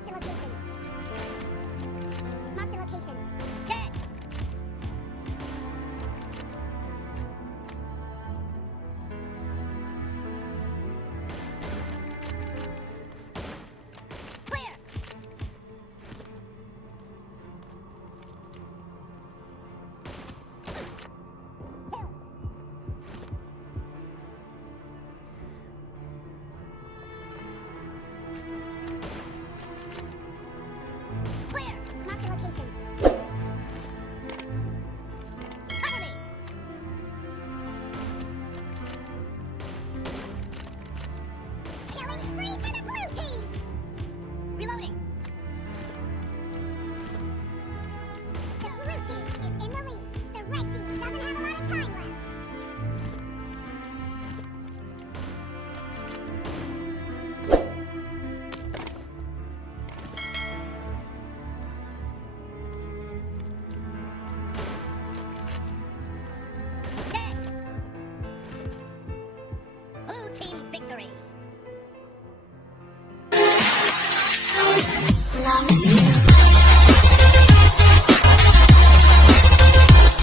Marked a location. Marked a location. Tag. Clear. Clear. Marked a location. Cover me. Killing spree for the blue team! Reloading. The blue team is in the lead. The red team doesn't have a lot of time left. Tag. Blue team victory. Loves you.